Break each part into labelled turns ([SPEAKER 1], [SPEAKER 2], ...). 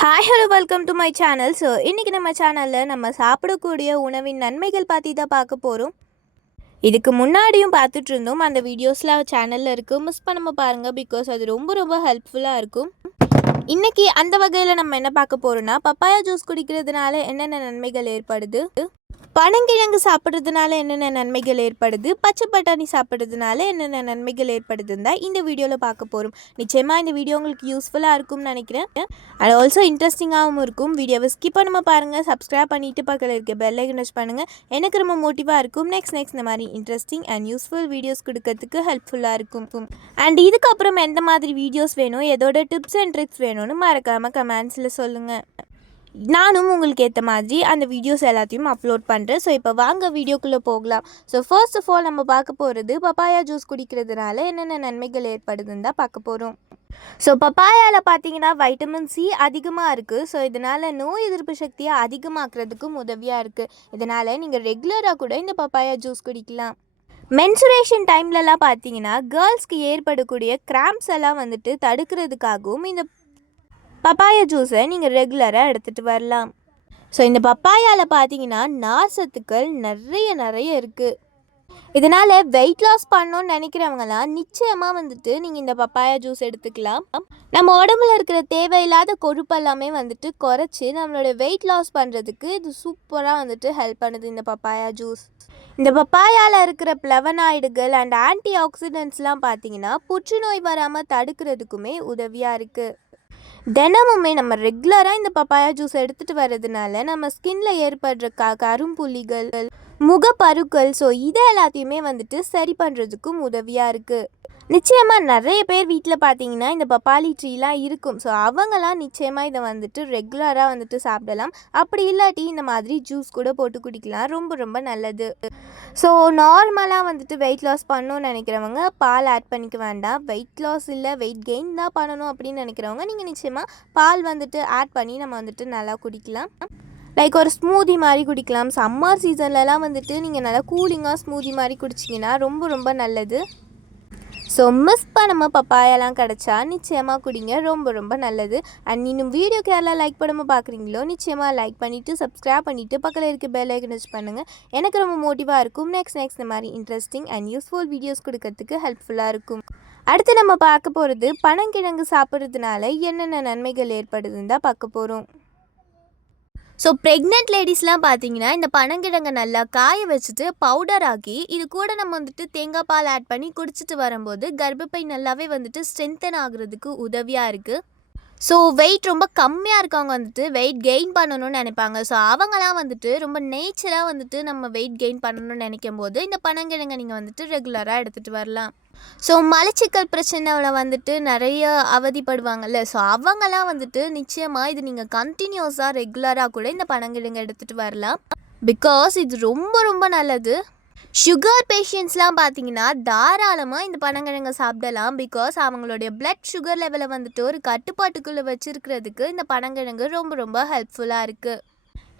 [SPEAKER 1] Hi hello welcome to my channel so இன்றைக்கி நம்ம சேனலில் நம்ம சாப்பிடக்கூடிய உணவின் நன்மைகள் பற்றி தான் பார்க்க போகிறோம் இதுக்கு முன்னாடியும் பார்த்துட்டு இருந்தோம். அந்த வீடியோஸ்லாம் சேனலில் இருக்குது மிஸ் பண்ணாமல் பாருங்கள் பிகாஸ் அது ரொம்ப ரொம்ப ஹெல்ப்ஃபுல்லாக இருக்கும். இன்றைக்கி அந்த வகையில் நம்ம என்ன பார்க்க போகிறோம்னா பப்பாயா ஜூஸ் குடிக்கிறதுனால என்னென்ன நன்மைகள் ஏற்படுது? பனங்கிழங்கு சாப்பிட்றதுனால என்னென்ன நன்மைகள் ஏற்படுது? பச்சை பட்டாணி சாப்பிட்றதுனால என்னென்ன நன்மைகள் ஏற்படுதுன்னு தான் இந்த வீடியோவில் பார்க்க போகிறோம் நிச்சயமாக இந்த வீடியோ உங்களுக்கு யூஸ்ஃபுல்லாக இருக்கும்னு நினைக்கிறேன். அண்ட் ஆல்சோ இன்ட்ரெஸ்டிங்காகவும் இருக்கும். வீடியோவை ஸ்கிப் பண்ணாமல் பாருங்கள் சப்ஸ்கிரைப் பண்ணிட்டு பக்கத்தில் இருக்க பெல் டச் பண்ணுங்கள் எனக்கு ரொம்ப மோட்டிவாக இருக்கும். நெக்ஸ்ட் நெக்ஸ்ட் இந்த மாதிரி இன்ட்ரெஸ்டிங் அண்ட் யூஸ்ஃபுல் வீடியோஸ் கொடுக்கறதுக்கு ஹெல்ப்ஃபுல்லாக இருக்கும். அண்ட் இதுக்கப்புறம் எந்த மாதிரி வீடியோஸ் வேணும்? எதோட டிப்ஸ் அண்ட் ட்ரிக்ஸ் வேணும்னு மறக்காமல் கமெண்ட்ஸில் சொல்லுங்கள் நானும் உங்களுக்கு ஏற்ற மாதிரி அந்த வீடியோஸ் எல்லாத்தையும் அப்லோட் பண்ணுறேன் ஸோ இப்போ வாங்க வீடியோக்குள்ளே போகலாம். ஸோ ஃபர்ஸ்ட் ஆஃப் ஆல் நம்ம பார்க்க போகிறது பப்பாயா ஜூஸ் குடிக்கிறதுனால என்னென்ன நன்மைகள் ஏற்படுதுன்னு தான் பார்க்க போகிறோம் ஸோ பப்பாயாவில் பார்த்தீங்கன்னா வைட்டமின் சி அதிகமாக இருக்குது ஸோ இதனால் நோய் எதிர்ப்பு சக்தியை அதிகமாக்குறதுக்கும் உதவியாக இருக்குது இதனால் நீங்கள் ரெகுலராக கூட இந்த பப்பாயா ஜூஸ் குடிக்கலாம். மென்சுரேஷன் டைம்லலாம் பார்த்தீங்கன்னா கேர்ள்ஸ்க்கு ஏற்படக்கூடிய கிராம்ஸ் எல்லாம் வந்துட்டு தடுக்கிறதுக்காகவும் இந்த பப்பாயா ஜூஸை நீங்கள் ரெகுலராக எடுத்துகிட்டு வரலாம். ஸோ இந்த பப்பாயாவில் பார்த்தீங்கன்னா நார் சத்துக்கள் நிறைய நிறைய இருக்குது இதனால் வெயிட் லாஸ் பண்ணணும்னு நினைக்கிறவங்களாம் நிச்சயமாக வந்துட்டு நீங்கள் இந்த பப்பாயா ஜூஸ் எடுத்துக்கலாம். நம்ம உடம்புல இருக்கிற தேவையில்லாத கொழுப்பெல்லாமே வந்துட்டு குறைச்சி நம்மளோட வெயிட் லாஸ் பண்ணுறதுக்கு இது சூப்பராக வந்துட்டு ஹெல்ப் பண்ணுது இந்த பப்பாயா ஜூஸ் இந்த பப்பாயாவில் இருக்கிற பிளவனாய்டுகள் அண்ட் ஆன்டி ஆக்சிடென்ட்ஸ்லாம் பார்த்தீங்கன்னா புற்றுநோய் வராமல் தடுக்கிறதுக்குமே உதவியாக இருக்குது தினமுமே நம்ம ரெகுலராக இந்த பப்பாயா ஜூஸ் எடுத்துகிட்டு வர்றதுனால நம்ம ஸ்கின்ல ஏற்படுற க கரும்புள்ளிகள் முகப்பருக்கள் ஸோ இதை எல்லாத்தையுமே வந்துட்டு சரி பண்ணுறதுக்கும் உதவியாக இருக்குது நிச்சயமாக நிறைய பேர் வீட்டில் பார்த்தீங்கன்னா இந்த பப்பாளி ட்ரீலாம் இருக்கும். ஸோ அவங்களாம் நிச்சயமாக இதை வந்துட்டு ரெகுலராக வந்துட்டு சாப்பிடலாம். அப்படி இல்லாட்டி இந்த மாதிரி ஜூஸ் கூட போட்டு குடிக்கலாம். ரொம்ப ரொம்ப நல்லது. ஸோ நார்மலாக வந்துட்டு வெயிட் லாஸ் பண்ணணும்னு நினைக்கிறவங்க பால் ஆட் பண்ணிக்க வேண்டாம். வெயிட் லாஸ் இல்லை வெயிட் கெயின் தான் பண்ணணும் அப்படின்னு நினைக்கிறவங்க நீங்கள் நிச்சயமாக பால் வந்துட்டு ஆட் பண்ணி நம்ம வந்துட்டு நல்லா குடிக்கலாம். லைக் ஒரு ஸ்மூதி மாதிரி குடிக்கலாம். சம்மர் சீசன்லலாம் வந்துட்டு நீங்கள் நல்லா கூலிங்காக ஸ்மூதி மாதிரி குடிச்சிங்கன்னா ரொம்ப ரொம்ப நல்லது. ஸோ மிஸ் பண்ணாமல் பப்பாயெல்லாம் கிடச்சா நிச்சயமாக குடிங்க. ரொம்ப ரொம்ப நல்லது. அண்ட் இன்னும் வீடியோக்கு யாரெல்லாம் லைக் பண்ணாமல் பார்க்குறீங்களோ நிச்சயமாக லைக் பண்ணிவிட்டு சப்ஸ்கிரைப் பண்ணிவிட்டு பக்கத்தில் இருக்க பெல் ஐக்கன் டச் பண்ணுங்கள் எனக்கு ரொம்ப மோட்டிவாக இருக்கும். நெக்ஸ்ட் நெக்ஸ்ட் இந்த மாதிரி இன்ட்ரெஸ்டிங் அண்ட் யூஸ்ஃபுல் வீடியோஸ் கொடுக்கறதுக்கு ஹெல்ப்ஃபுல்லாக இருக்கும். அடுத்து நம்ம பார்க்க போகிறது பனங்கிழங்கு சாப்பிட்றதுனால என்னென்ன நன்மைகள் ஏற்படுதுன்னு தான் பார்க்க போகிறோம் ஸோ ப்ரெக்னென்ட் லேடிஸ்லாம் பார்த்தீங்கன்னா இந்த பனங்கிழங்கை நல்லா காய வச்சுட்டு பவுடர் ஆக்கி இது கூட நம்ம வந்துட்டு தேங்காய் பால் ஆட் பண்ணி குடிச்சிட்டு வரும்போது கர்ப்பப்பை நல்லாவே வந்துட்டு ஸ்ட்ரென்தன் ஆகுறதுக்கு உதவியாக இருக்குது ஸோ வெயிட் ரொம்ப கம்மியாக இருக்கவங்க வந்துட்டு வெயிட் கெயின் பண்ணணும்னு நினைப்பாங்க. ஸோ அவங்களாம் வந்துட்டு ரொம்ப நேச்சராக வந்துட்டு நம்ம வெயிட் கெயின் பண்ணணும்னு நினைக்கும் போது இந்த பனங்கிழங்கை நீங்கள் வந்துட்டு ரெகுலராக எடுத்துகிட்டு வரலாம். ஸோ மலச்சிக்கல் பிரச்சனையில் வந்துட்டு நிறைய அவதிப்படுவாங்கல்ல. ஸோ அவங்களாம் வந்துட்டு நிச்சயமாக இது நீங்கள் கண்டினியூஸாக ரெகுலராக கூட இந்த பனங்கிழங்கை எடுத்துகிட்டு வரலாம். பிகாஸ் இது ரொம்ப ரொம்ப நல்லது. சுகர் பேஷண்ட்ஸ்லாம் பார்த்தீங்கன்னா தாராளமாக இந்த பனங்கிழங்கை சாப்பிடலாம். பிகாஸ் அவங்களுடைய பிளட் சுகர் லெவலை வந்துட்டு ஒரு கட்டுப்பாட்டுக்குள்ளே வச்சுருக்கிறதுக்கு இந்த பனங்கிழங்கு ரொம்ப ரொம்ப ஹெல்ப்ஃபுல்லாக இருக்குது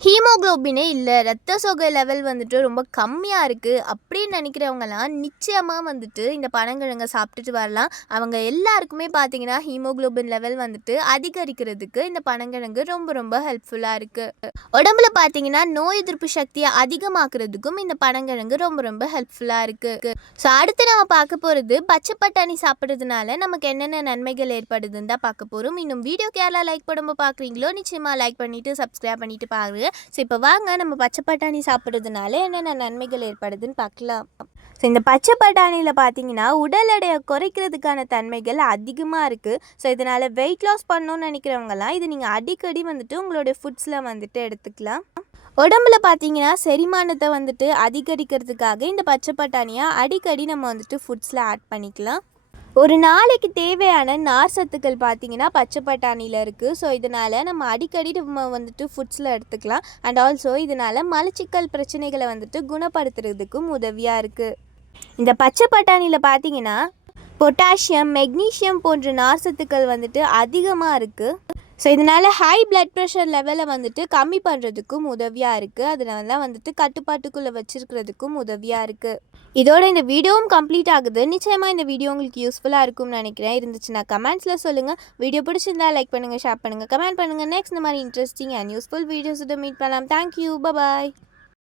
[SPEAKER 1] ஹீமோக்ளோபினே இல்லை ரத்த சோகை லெவல் வந்துட்டு ரொம்ப கம்மியாக இருக்குது அப்படின்னு நினைக்கிறவங்கலாம் நிச்சயமாக வந்துட்டு இந்த பனங்கிழங்க சாப்பிட்டுட்டு வரலாம். அவங்க எல்லாருக்குமே பார்த்தீங்கன்னா ஹீமோக்ளோபின் லெவல் வந்துட்டு அதிகரிக்கிறதுக்கு இந்த பனங்கிழங்கு ரொம்ப ரொம்ப ஹெல்ப்ஃபுல்லாக இருக்குது உடம்புல பார்த்தீங்கன்னா நோய் எதிர்ப்பு சக்தியை அதிகமாக்குறதுக்கும் இந்த பனங்கிழங்கு ரொம்ப ரொம்ப ஹெல்ப்ஃபுல்லாக இருக்குது ஸோ அடுத்து நம்ம பார்க்க போகிறது பச்சை பட்டாணி சாப்பிட்றதுனால நமக்கு என்னென்ன நன்மைகள் ஏற்படுதுன்னு தான் பார்க்க போகிறோம் இன்னும் வீடியோக்கு யாரெல்லாம் லைக் பண்ணும்போது பார்க்குறீங்களோ நிச்சயமாக லைக் பண்ணிவிட்டு சப்ஸ்கிரைப் பண்ணிவிட்டு ஸோ இப்போ வாங்க நம்ம பச்சை பட்டாணி சாப்பிட்றதுனால என்னென்ன நன்மைகள் ஏற்படுதுன்னு பார்க்கலாம். ஸோ இந்த பச்சை பட்டாணியில் பார்த்தீங்கன்னா உடல் எடையை குறைக்கிறதுக்கான தன்மைகள் அதிகமாக இருக்குது ஸோ இதனால் வெயிட் லாஸ் பண்ணணும்னு நினைக்கிறவங்கலாம் இது நீங்கள் அடிக்கடி வந்துட்டு உங்களுடைய ஃபுட்ஸில் வந்துட்டு எடுத்துக்கலாம். உடம்புல பார்த்தீங்கன்னா செரிமானத்தை வந்துட்டு அதிகரிக்கிறதுக்காக இந்த பச்சை பட்டாணியை அடிக்கடி நம்ம வந்துட்டு ஃபுட்ஸில் ஆட் பண்ணிக்கலாம். ஒரு நாளைக்கு தேவையான நார் சத்துக்கள் பார்த்தீங்கன்னா பச்சை பட்டாணியில் இருக்குது ஸோ இதனால் நம்ம அடிக்கடி நம்ம வந்துட்டு ஃபுட்ஸில் எடுத்துக்கலாம். அண்ட் ஆல்சோ இதனால் மலச்சிக்கல் பிரச்சனைகளை வந்துட்டு குணப்படுத்துறதுக்கும் உதவியாக இருக்குது இந்த பச்சை பட்டாணியில் பார்த்தீங்கன்னா பொட்டாசியம் மெக்னீஷியம் போன்ற நார் சத்துக்கள் வந்துட்டு அதிகமாக இருக்குது ஸோ இதனால் ஹை பிளட் ப்ரெஷர் லெவலை வந்துட்டு கம்மி பண்ணுறதுக்கும் உதவியாக இருக்குது அதனால வந்துட்டு கட்டுப்பாட்டுக்குள்ளே வச்சுருக்கிறதுக்கும் உதவியாக இருக்குது இதோட இந்த வீடியோவும் கம்ப்ளீட் ஆகுது. நிச்சயமாக இந்த வீடியோ உங்களுக்கு யூஸ்ஃபுல்லாக இருக்கும்னு நினைக்கிறேன். இருந்துச்சுன்னா கமெண்ட்ஸில் சொல்லுங்கள் வீடியோ பிடிச்சிருந்தா லைக் பண்ணுங்கள் ஷேர் பண்ணுங்கள் கமெண்ட் பண்ணுங்கள் நெக்ஸ்ட் இந்த மாதிரி இன்ட்ரெஸ்டிங் அண்ட் யூஸ்ஃபுல் வீடியோஸோட மீட் பண்ணலாம். Thank you bye bye